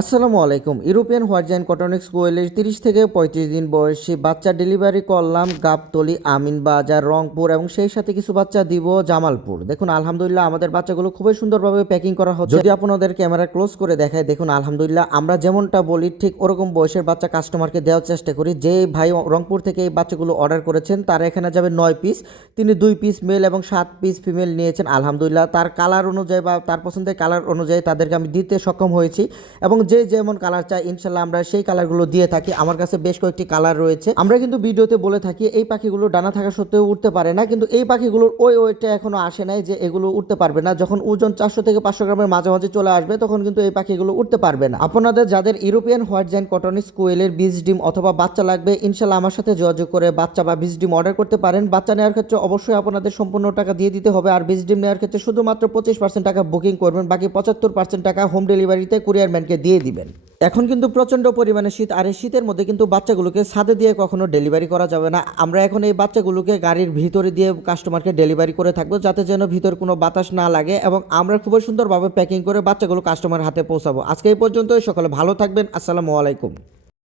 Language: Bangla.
আসসালামু আলাইকুম। ইউরোপিয়ান হোয়াইট জায়ান্ট কটনিক্স কোয়েলের 30 থেকে 35 দিন বয়সী বাচ্চা ডেলিভারি করলাম গাবতলী, আমিনবাজার, রংপুর এবং সেই সাথে কিছু বাচ্চা দিব জামালপুর। দেখুন আলহামদুলিল্লাহ আমাদের বাচ্চাগুলো খুবই সুন্দরভাবে প্যাকিং করা হচ্ছে। যদি আপনাদের ক্যামেরা ক্লোজ করে দেখায়, দেখুন আলহামদুলিল্লাহ আমরা যেমনটা বলি ঠিক ওরকম বয়সের বাচ্চা কাস্টমারকে দেওয়ার চেষ্টা করি। যে ভাই রংপুর থেকে এই বাচ্চাগুলো অর্ডার করেছেন তার এখানে যাবে 9 পিস, তিনি 2 পিস মেল এবং 7 পিস ফিমেল নিয়েছেন। আলহামদুলিল্লাহ তার কালার অনুযায়ী বা তার পছন্দের কালার অনুযায়ী তাদেরকে আমি দিতে সক্ষম হয়েছি এবং যে যেমন কালার চাই ইনশাল্লাহ আমরা সেই কালারগুলো দিয়ে থাকি। আমার কাছে বেশ কয়েকটি কালার রয়েছে। আমরা কিন্তু ভিডিওতে বলে থাকি এই পাখিগুলো ডানা থাকা সত্ত্বেও উঠতে পারে না, কিন্তু এই পাখিগুলোর ওই ওয়েটটা এখনো আসে নাই যে এগুলো উঠতে পারবে না। যখন ওজন 400 থেকে 500 গ্রামের মাঝামাঝি চলে আসবে তখন কিন্তু এই পাখিগুলো উঠতে পারবে না। আপনাদের যাদের ইউরোপিয়ান হোয়াইট জায়ান্ট কটনিক্স কোয়েলের বীজ ডিম অথবা বাচ্চা লাগবে ইনশাল্লাহ আমার সাথে যোগাযোগ করে বাচ্চা বা বীজ ডিম অর্ডার করতে পারেন। বাচ্চা নেওয়ার ক্ষেত্রে অবশ্যই আপনাদের সম্পূর্ণ টাকা দিয়ে দিতে হবে, আর বীজ ডিম নেওয়ার ক্ষেত্রে শুধুমাত্র 25% টাকা বুকিং করবেন, বাকি 75% টাকা হোম ডেলিভারিতে কুরিয়ার ম্যানকে দিয়ে দিবেন। এখন কিন্তু প্রচণ্ড পরিমাণে শীত, আর এই শীতের মধ্যে কিন্তু বাচ্চাগুলোকে ছাদে দিয়ে কখনো ডেলিভারি করা যাবে না। আমরা এখন এই বাচ্চাগুলোকে গাড়ির ভিতরে দিয়ে কাস্টমারকে ডেলিভারি করে থাকবো, যাতে যেন ভিতর কোনো বাতাস না লাগে, এবং আমরা খুবই সুন্দরভাবে প্যাকিং করে বাচ্চাগুলো কাস্টমার হাতে পৌঁছাবো। আজকে এই পর্যন্তই, সকলে ভালো থাকবেন। আসসালামু আলাইকুম।